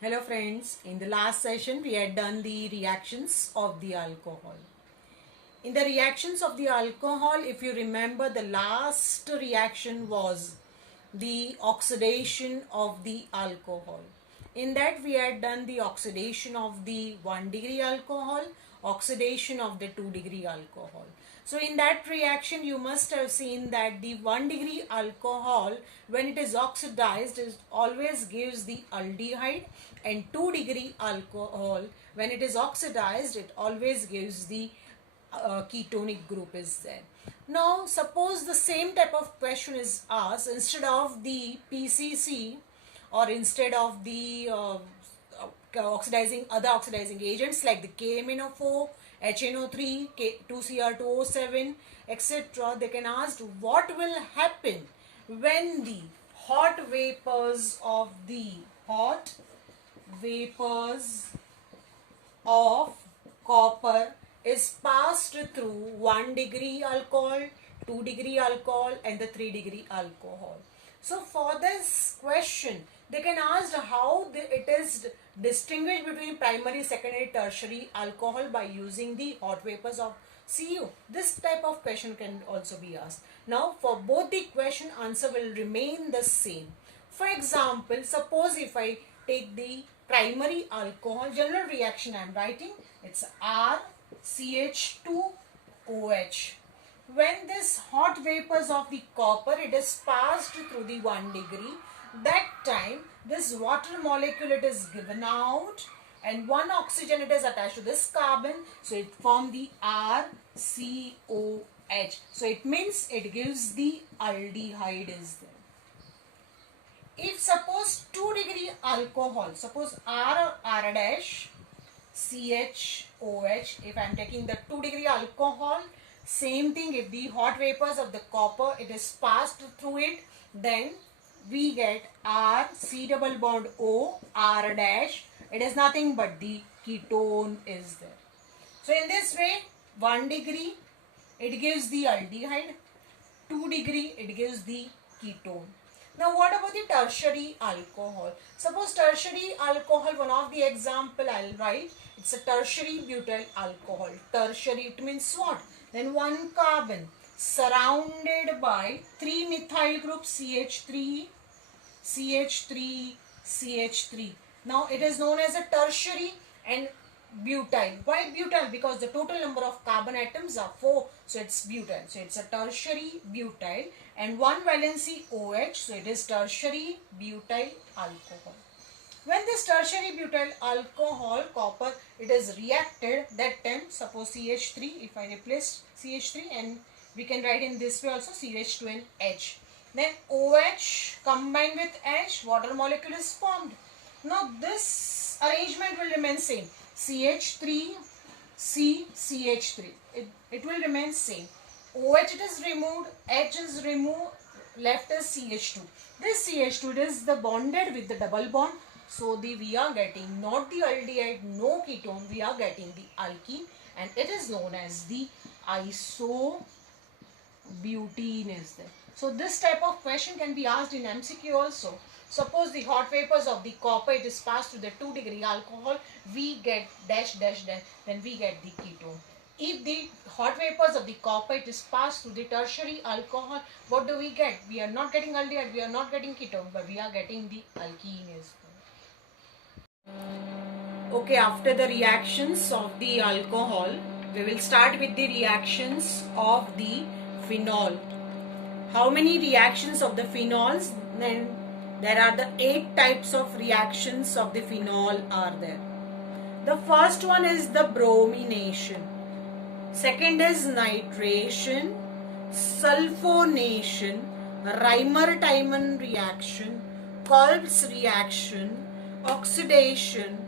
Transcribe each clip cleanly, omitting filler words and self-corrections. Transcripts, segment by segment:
Hello friends, in the last session we had done the reactions of the alcohol. In the reactions of the alcohol, if you remember, the last reaction was the oxidation of the alcohol. In that we had done the oxidation of the 1 degree alcohol, oxidation of the 2 degree alcohol. So in that reaction you must have seen that the 1 degree alcohol, when it is oxidized, it always gives the aldehyde, and 2 degree alcohol, when it is oxidized, it always gives the ketonic group is there. Now suppose the same type of question is asked, instead of the PCC or instead of the other oxidizing agents like the KMnO4, HNO3, 2Cr2O7, etc. They can ask what will happen when the hot vapors of copper is passed through 1 degree alcohol, 2 degree alcohol and the 3 degree alcohol. So for this question, they can ask how it is distinguished between primary, secondary, tertiary alcohol by using the hot vapors of Cu. This type of question can also be asked. Now for both the question, answer will remain the same. For example, suppose if I take the primary alcohol, general reaction I am writing, it's RCH2OH. When this hot vapors of the copper, it is passed through the 1 degree, that time this water molecule, it is given out and one oxygen, it is attached to this carbon, so it forms the RCOH. So it means it gives the aldehyde is there. If suppose 2 degree alcohol, suppose R dash CHOH, if I am taking the 2 degree alcohol, same thing, if the hot vapors of the copper, it is passed through it, then we get R C double bond O R dash, it is nothing but the ketone is there. So in this way, 1 degree it gives the aldehyde, 2 degree it gives the ketone. Now what about the tertiary alcohol? Suppose tertiary alcohol, one of the example I'll write, it's a tertiary butyl alcohol. Tertiary, it means what? Then 1 carbon surrounded by 3 methyl groups CH3, CH3, CH3. Now it is known as a tertiary and butyl. Why butyl? Because the total number of carbon atoms are 4, so it's butyl. So it's a tertiary butyl and 1 valency OH, so it is tertiary butyl alcohol. When this tertiary butyl alcohol, copper, it is reacted, that time suppose CH3, if I replace CH3 and we can write in this way also CH2 and H. Then OH combined with H, water molecule is formed. Now this arrangement will remain same. CH3, C, CH3. It will remain same. OH it is removed, H is removed, left is CH2. This CH2 is the bonded with the double bond. So we are getting not the aldehyde, no ketone, we are getting the alkene and it is known as the isobutene is there. So this type of question can be asked in MCQ also. Suppose the hot vapors of the copper, it is passed to the 2 degree alcohol, we get dash dash dash, then we get the ketone. If the hot vapors of the copper, it is passed to the tertiary alcohol, what do we get? We are not getting aldehyde, we are not getting ketone, but we are getting the alkene as well. Okay, after the reactions of the alcohol, we will start with the reactions of the phenol. How many reactions of the phenols? Then there are the 8 types of reactions of the phenol are there. The first one is the bromination. Second is nitration, sulfonation, Reimer-Tiemann reaction, Kolb's reaction, oxidation,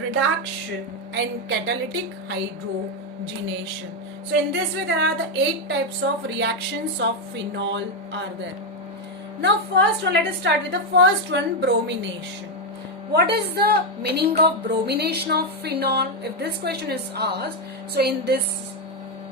reduction and catalytic hydrogenation. So in this way there are the 8 types of reactions of phenol are there. Now first one, let us start with the first one, bromination. What is the meaning of bromination of phenol? If this question is asked, so in this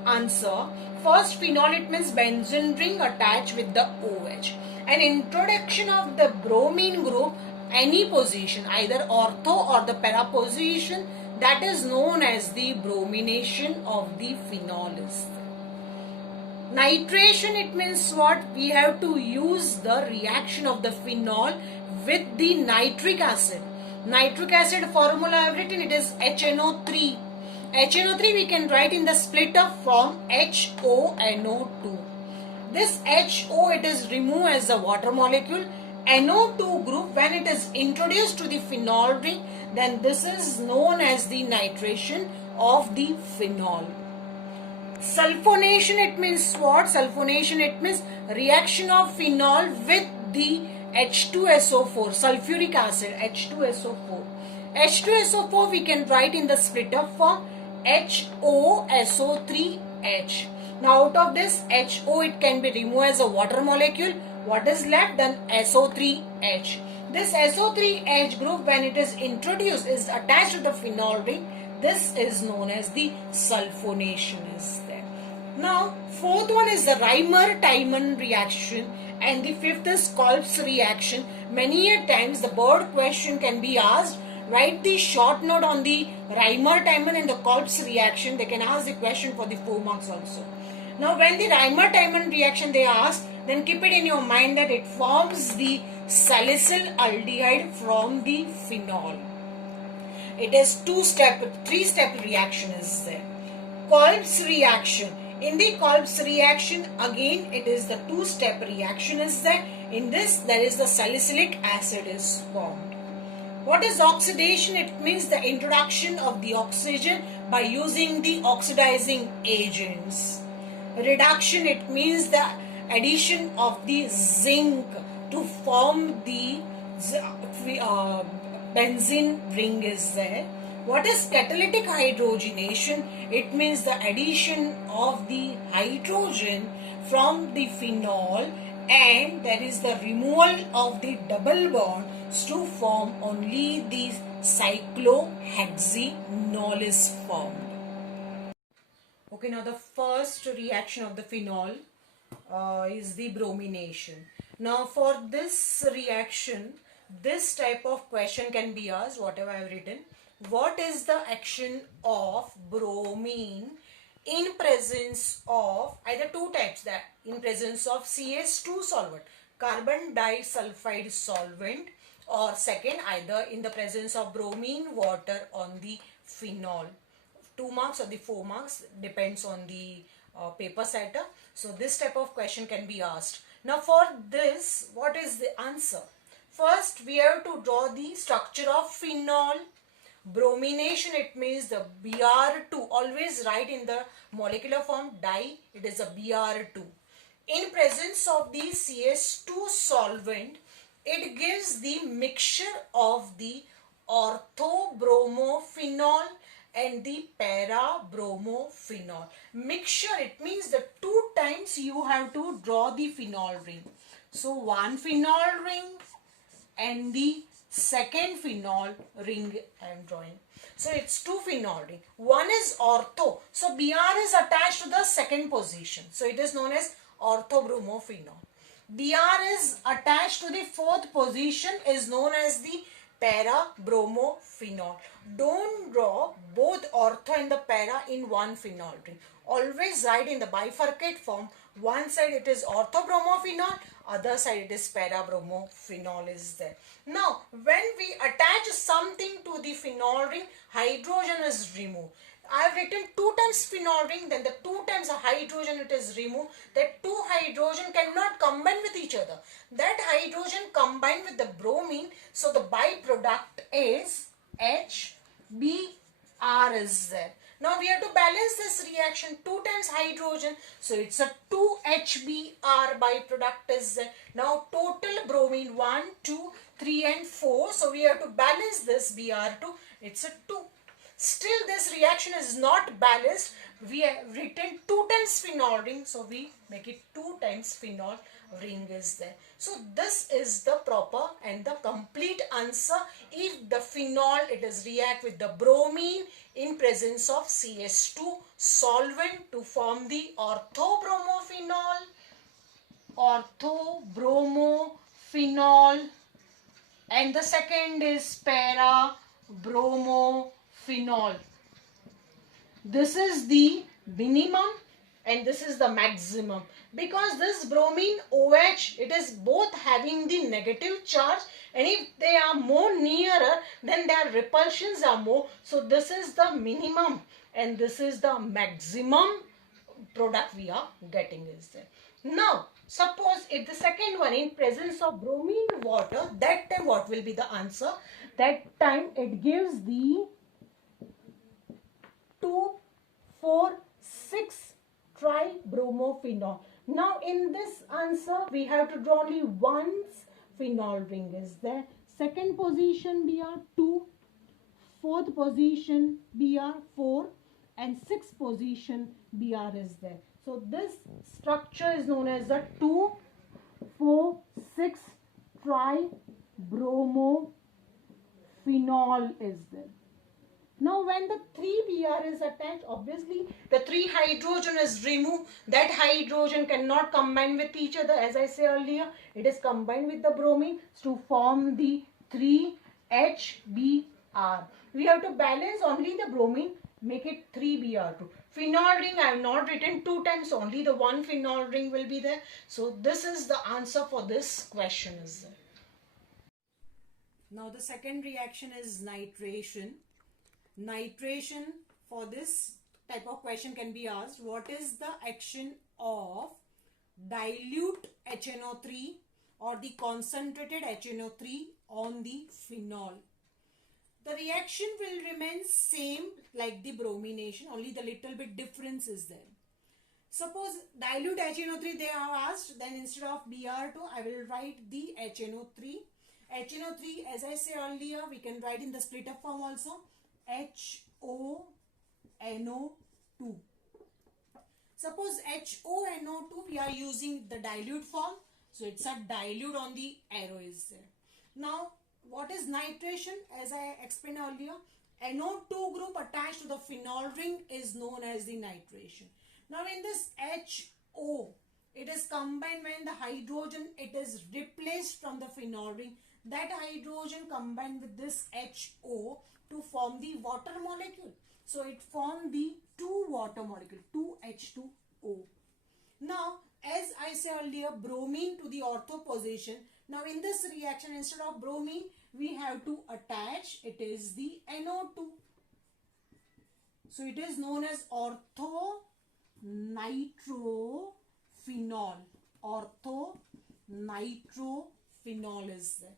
answer, first phenol, it means benzene ring attached with the OH. An introduction of the bromine group any position, either ortho or the para position, that is known as the bromination of the phenol is there. Nitration, it means what? We have to use the reaction of the phenol with the nitric acid. Nitric acid formula I have written, it is HNO3. HNO3 we can write in the splitter form HONO2. This HO, it is removed as a water molecule. NO2 group, when it is introduced to the phenol ring, then this is known as the nitration of the phenol. Sulfonation, it means what? Sulfonation, it means reaction of phenol with the H2SO4, sulfuric acid, H2SO4. H2SO4 we can write in the splitter form HOSO3H. Now out of this HO, it can be removed as a water molecule. What is left? Then SO3H. This SO3H group, when it is introduced, is attached to the phenol ring. This is known as the sulfonation is there. Now, fourth one is the Reimer-Tiemann reaction, and the fifth is Kolb's reaction. Many a times the board question can be asked. Write the short note on the Reimer-Tiemann and the Kolb's reaction. They can ask the question for the 4 marks also. Now, when the Reimer-Tiemann reaction they ask, then keep it in your mind that it forms the salicyl aldehyde from the phenol. It is 3-step reaction is there. Kolb's reaction. In the Kolb's reaction, again it is the 2-step reaction is there. In this, there is the salicylic acid is formed. What is oxidation? It means the introduction of the oxygen by using the oxidizing agents. Reduction, it means the addition of the zinc to form the benzene ring is there. What is catalytic hydrogenation? It means the addition of the hydrogen from the phenol, and there is the removal of the double bonds to form only the cyclohexenol is formed. Okay, now the first reaction of the phenol is the bromination. Now for this reaction, this type of question can be asked, whatever I have written. What is the action of bromine in presence of either two types, that in presence of CH2 solvent, carbon disulfide solvent, or second, either in the presence of bromine water on the phenol. 2 marks or the 4 marks depends on the paper setter. So this type of question can be asked. Now for this, what is the answer? First, we have to draw the structure of phenol. Bromination, it means the Br2. Always write in the molecular form di, it is a Br2. In presence of the CH2 solvent, it gives the mixture of the orthobromophenol and the para-bromophenol. Mixture, it means the 2 times you have to draw the phenol ring. So one phenol ring and the second phenol ring I am drawing. So it's 2 phenol ring. One is ortho. So Br is attached to the second position. So it is known as orthobromophenol. Br is attached to the 4th position, is known as the para-bromophenol. Don't draw both ortho and the para in one phenol ring. Always write in the bifurcate form. One side it is orthobromophenol, other side it is para-bromophenol is there. Now, when we attach something to the phenol ring, hydrogen is removed. I have written 2 times phenol ring, then the 2 times the hydrogen it is removed. That 2 hydrogen cannot combine with each other. That hydrogen combined with the bromine, so the byproduct is HBr is there. Now we have to balance this reaction. 2 times hydrogen, so it's a 2 HBr byproduct is there. Now total bromine 1, 2, 3 and 4. So we have to balance this Br2. It's a 2. Still this reaction is not balanced. We have written 2 times phenol ring, so we make it 2 times phenol ring is there. So this is the proper and the complete answer. If the phenol, it is react with the bromine in presence of CH2 solvent to form the orthobromophenol and the second is para bromophenol. This is the minimum and this is the maximum, because this bromine OH, it is both having the negative charge, and if they are more nearer then their repulsions are more. So this is the minimum and this is the maximum product we are getting is there. Now suppose if the second one in presence of bromine water, that time what will be the answer? That time it gives the 2,4,6 tribromophenol. Now in this answer we have to draw only one phenol ring is there. Second position Br2, fourth position Br4, and sixth position Br is there. So this structure is known as the 2,4,6 tribromophenol is there. Now when the 3Br is attached, obviously the 3 hydrogen is removed. That hydrogen cannot combine with each other. As I said earlier, it is combined with the bromine to form the 3HBr. We have to balance only the bromine, make it 3Br2. Phenol ring I have not written 2 times, only the one phenol ring will be there. So this is the answer for this question is there. Now the second reaction is nitration. Nitration, for this type of question can be asked, what is the action of dilute HNO3 or the concentrated HNO3 on the phenol? The reaction will remain same like the bromination, only the little bit difference is there. Suppose dilute HNO3 they have asked, then instead of Br2 I will write the HNO3. HNO3, as I said earlier, we can write in the split up form also, HONO2. Suppose HONO2 we are using the dilute form, so it's a dilute on the arrow is there. Now what is nitration? As I explained earlier, NO2 group attached to the phenol ring is known as the nitration. Now in this HO, it is combined when the hydrogen it is replaced from the phenol ring. That hydrogen combined with this HO to form the water molecule. So it formed the 2 water molecule, 2H2O. Now as I said earlier, bromine to the ortho position. Now in this reaction, instead of bromine we have to attach, it is the NO2. So it is known as ortho nitrophenol. Ortho nitrophenol is there.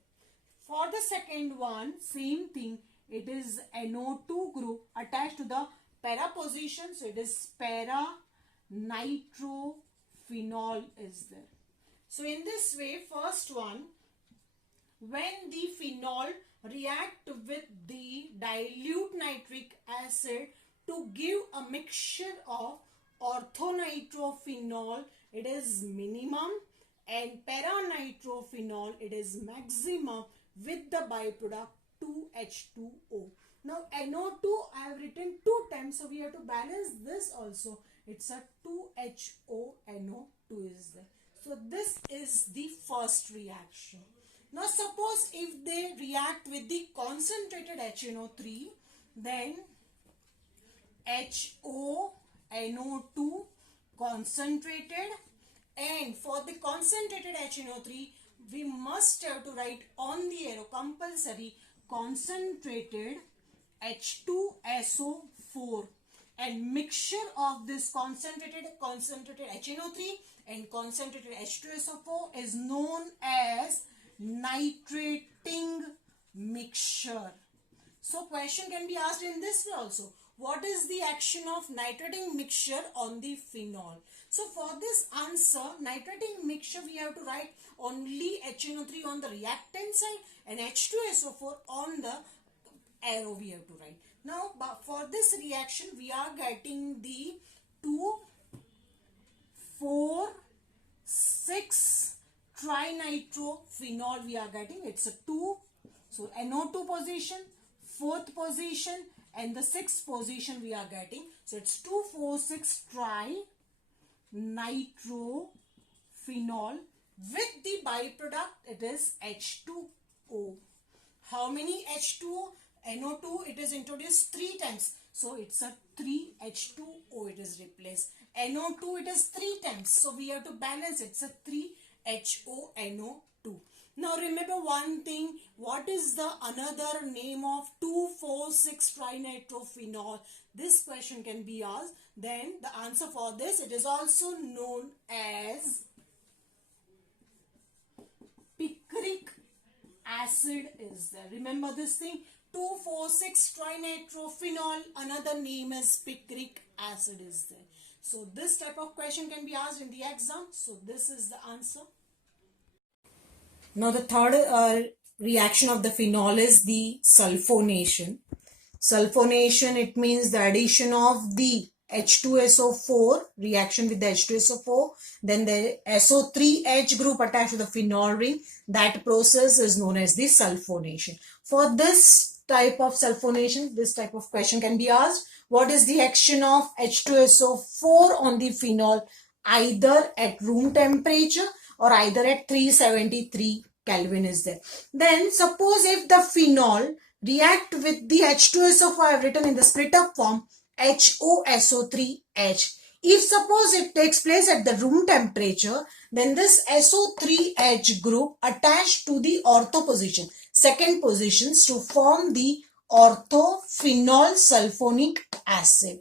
For the second one, same thing. It is NO2 group attached to the para position. So it is para nitrophenol is there. So in this way, first one, when the phenol react with the dilute nitric acid to give a mixture of orthonitrophenol, it is minimum, and paranitrophenol, it is maximum, with the byproduct 2H2O. Now NO2 I have written 2 times, so we have to balance this also. It's a 2HONO2 is there. So this is the first reaction. Now suppose if they react with the concentrated HNO3, then HONO2 concentrated, and for the concentrated HNO3 we must have to write on the arrow compulsory concentrated H2SO4, and mixture of this concentrated HNO3 and concentrated H2SO4 is known as nitrating mixture. So question can be asked in this way also. What is the action of nitrating mixture on the phenol? So for this answer, nitrating mixture we have to write only HNO3 on the reactant side and H2SO4 on the arrow we have to write. Now for this reaction we are getting the 2,4,6 trinitrophenol we are getting. It's a 2. So NO2 position, 4th position, and the 6th position we are getting. So it's 2,4,6 trinitrophenol. With the byproduct it is H2O. How many H2O? NO2 it is introduced 3 times. So it's a 3H2O it is replaced. NO2 it is 3 times. So we have to balance it. It's a 3HONO2. Now remember one thing. What is the another name of 2,4,6-trinitrophenol? This question can be asked. Then the answer for this, it is also known as picric acid is there. Remember this thing, 2,4,6-trinitrophenol, another name is picric acid is there. So this type of question can be asked in the exam. So this is the answer. Now the third reaction of the phenol is the sulfonation. Sulfonation, it means the addition of the H2SO4, reaction with the H2SO4, then the SO3H group attached to the phenol ring. That process is known as the sulfonation. For this type of sulfonation, this type of question can be asked. What is the action of H2SO4 on the phenol, either at room temperature or either at 373 Kelvin is there. Then suppose if the phenol react with the H2SO4, I have written in the split up form HOSO3H. If suppose it takes place at the room temperature, then this SO3H group attached to the ortho position, second positions, to form the orthophenol sulfonic acid.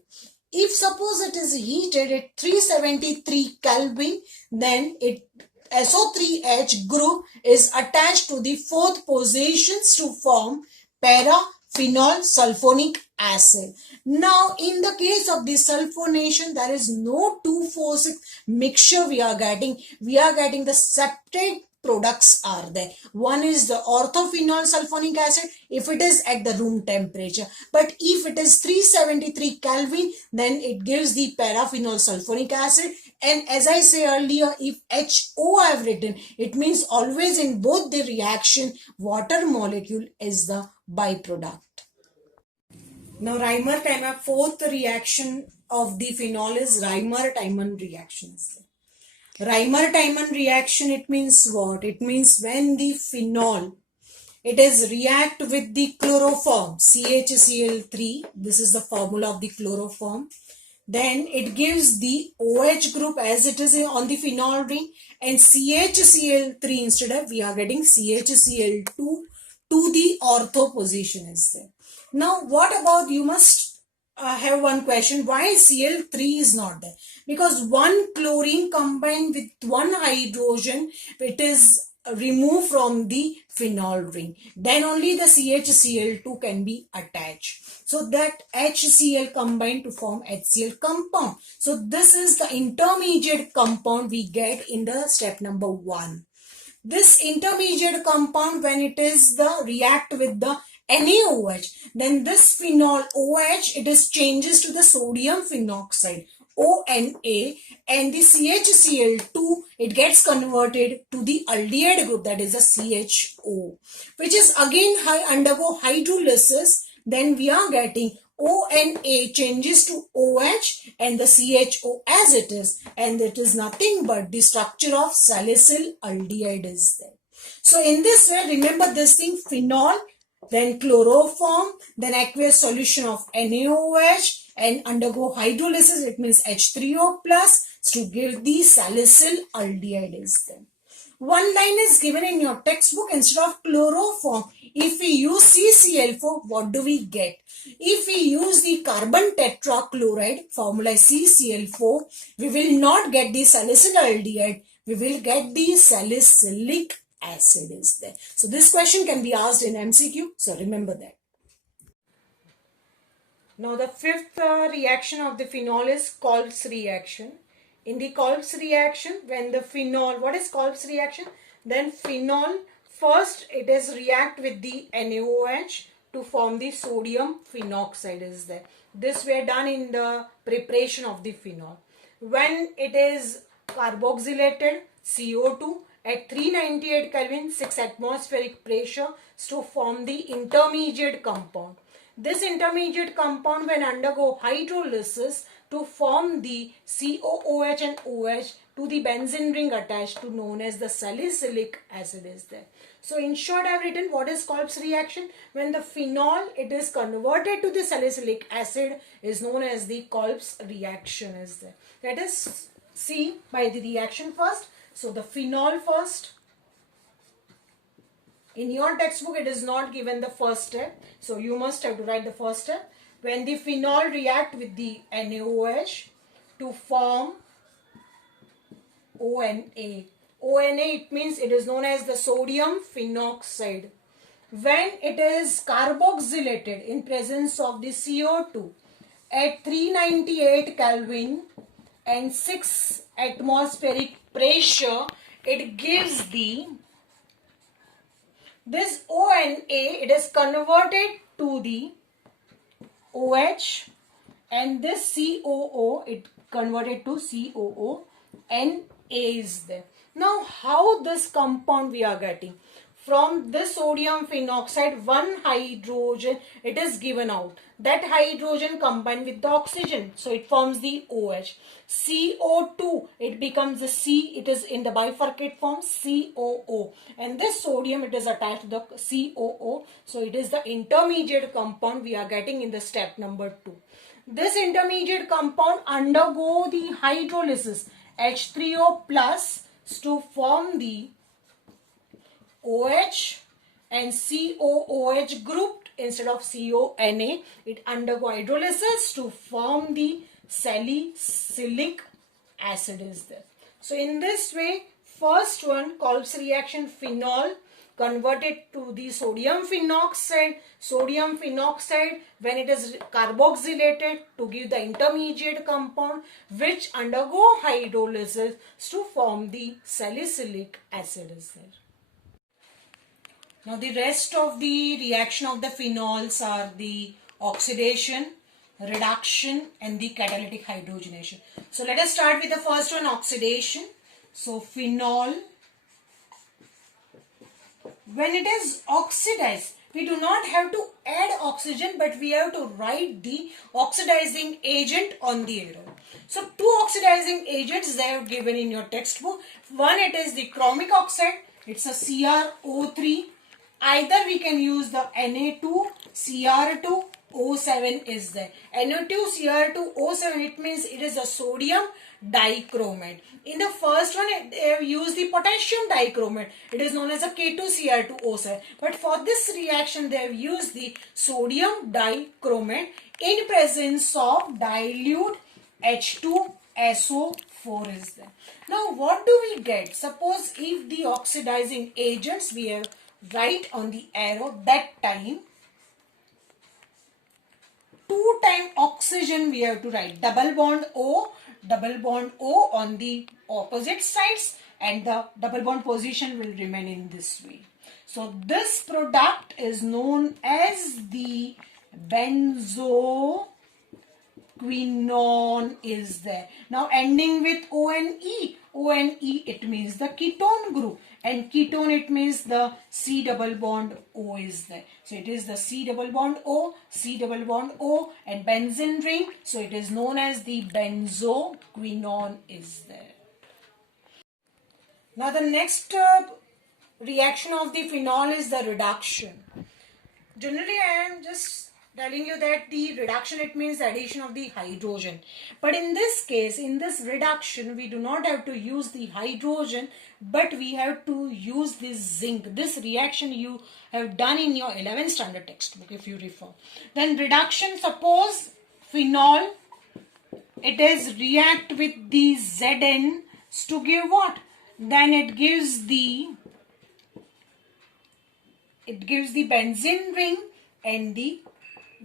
If suppose it is heated at 373 Kelvin, then it SO3H group is attached to the fourth positions to form paraphenol sulfonic acid. Now in the case of the sulfonation, there is no 2,4,6 mixture we are getting. We are getting the separate products are there. One is the orthophenol sulfonic acid if it is at the room temperature. But if it is 373 Kelvin, then it gives the paraphenol sulfonic acid. And as I say earlier, if HO I have written, it means always in both the reaction, water molecule is the byproduct. Now Reimer-Tiemann, fourth reaction of the phenol is Reimer-Tiemann reactions. Reimer-Tiemann reaction, it means what? It means when the phenol, it is react with the chloroform, CHCl3, this is the formula of the chloroform. Then it gives the OH group as it is on the phenol ring, and CHCl3 instead of we are getting CHCl2 to the ortho position is there. Now what about, you must have one question, why Cl3 is not there? Because one chlorine combined with one hydrogen, it is removed from the phenol ring. Then only the CHCl2 can be attached. So that HCl combined to form HCl compound. So this is the intermediate compound we get in the step number 1. This intermediate compound, when it is the react with the NaOH, then this phenol OH, it is changes to the sodium phenoxide ONA, and the CHCl2, it gets converted to the aldehyde group, that is a CHO, which is again undergo hydrolysis. Then we are getting ONA changes to OH and the CHO as it is, and it is nothing but the structure of salicyl aldehyde is there. So in this way, remember this thing, phenol, then chloroform, then aqueous solution of NaOH and undergo hydrolysis, it means H3O plus to give the salicyl aldehyde is there. One line is given in your textbook, instead of chloroform, if we use CCl4, what do we get? If we use the carbon tetrachloride, formula CCl4, we will not get the salicyl aldehyde, we will get the salicylic acid is there. So this question can be asked in MCQ, so remember that. Now the fifth reaction of the phenol is Kolb's reaction. In the Kolb's reaction, when the phenol, what is Kolb's reaction? Then phenol, first it is react with the NaOH to form the sodium phenoxide is there. This were done in the preparation of the phenol. When it is carboxylated CO2 at 398 Kelvin, 6 atmospheric pressure to form the intermediate compound. This intermediate compound, when undergo hydrolysis to form the COOH and OH, to the benzene ring attached to known as the salicylic acid is there. So in short, I have written what is Kolb's reaction. When the phenol it is converted to the salicylic acid is known as the Kolb's reaction is there. Let us see by the reaction first. So the phenol first. In your textbook it is not given the first step. So you must have to write the first step. When the phenol react with the NaOH to form ONA. ONA, it means it is known as the sodium phenoxide. When it is carboxylated in presence of the CO2 at 398 Kelvin and 6 atmospheric pressure, it gives this ONA, it is converted to the OH, and this COO, it converted to COO, and A is there. Now how this compound we are getting? From this sodium phenoxide, one hydrogen it is given out. That hydrogen combined with the oxygen, so it forms the OH. CO2, it becomes the C, it is in the bifurcate form COO. And this sodium it is attached to the COO, so it is the intermediate compound we are getting in the step number 2. This intermediate compound undergo the hydrolysis H3O plus to form the OH and COOH grouped instead of CONA. It undergo hydrolysis to form the salicylic acid is there. So in this way, first one, Kolb's reaction, phenol converted to the sodium phenoxide. Sodium phenoxide, when it is carboxylated to give the intermediate compound which undergo hydrolysis to form the salicylic acid is there. Now the rest of the reaction of the phenols are the oxidation, reduction and the catalytic hydrogenation. So let us start with the first one, oxidation. So phenol, when it is oxidized, we do not have to add oxygen, but we have to write the oxidizing agent on the arrow. So two oxidizing agents they have given in your textbook. One, it is the chromic oxide, it's a CrO3. Either we can use the Na2Cr2O7 is there. Na2Cr2O7, it means it is a sodium dichromate. In the first one, they have used the potassium dichromate. It is known as a K2Cr2O7. But for this reaction, they have used the sodium dichromate in presence of dilute H2SO4 is there. Now, what do we get? Suppose if the oxidizing agents we have write on the arrow, that time 2 times oxygen we have to write, double bond O on the opposite sides, and the double bond position will remain in this way. So this product is known as the benzoquinone is there. Now ending with ONE. ONE, it means the ketone group, and ketone it means the C double bond O is there. So it is the C double bond O, C double bond O, and benzene ring. So it is known as the benzoquinone is there. Now the next reaction of the phenol is the reduction. Generally I am just telling you that the reduction, it means addition of the hydrogen. But in this case, in this reduction, we do not have to use the hydrogen, but we have to use this zinc. This reaction you have done in your 11th standard textbook if you refer. Then reduction, suppose phenol, it is react with the Zn to give what? Then it gives the benzene ring and the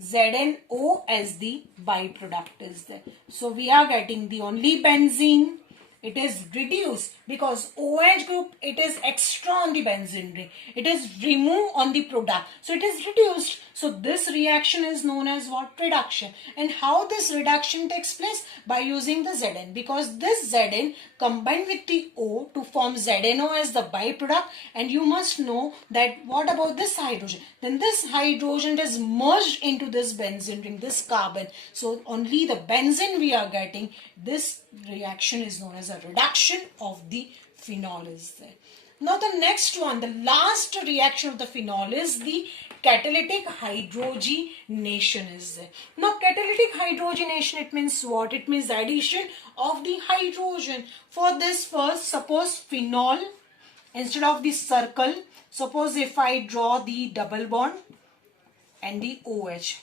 ZnO as the byproduct is there. So we are getting the only benzene. It is reduced because OH group, it is extra on the benzene ring. It is removed on the product. So it is reduced. So this reaction is known as what? Reduction. And how this reduction takes place? By using the Zn. Because this Zn combined with the O to form ZnO as the byproduct. And you must know that what about this hydrogen? Then this hydrogen is merged into this benzene ring, this carbon. So only the benzene we are getting. This reaction is known as a a reduction of the phenol is there. Now the next one, the last reaction of the phenol is the catalytic hydrogenation is there. Now catalytic hydrogenation, it means what? It means addition of the hydrogen. For this, first suppose phenol, instead of the circle, suppose if I draw the double bond and the OH.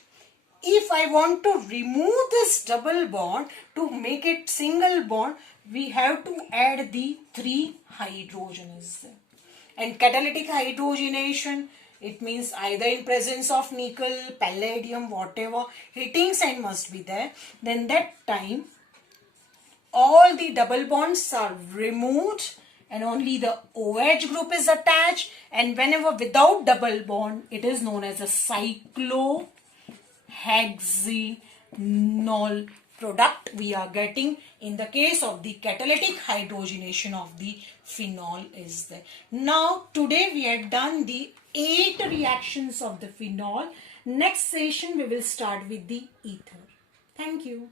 If I want to remove this double bond to make it single bond, we have to add the 3 hydrogens. And catalytic hydrogenation, it means either in presence of nickel, palladium, whatever, heating sign must be there. Then that time all the double bonds are removed and only the OH group is attached, and whenever without double bond, it is known as a cyclohexanol product we are getting in the case of the catalytic hydrogenation of the phenol is there. Now today we have done the 8 reactions of the phenol. Next session we will start with the ether. Thank you.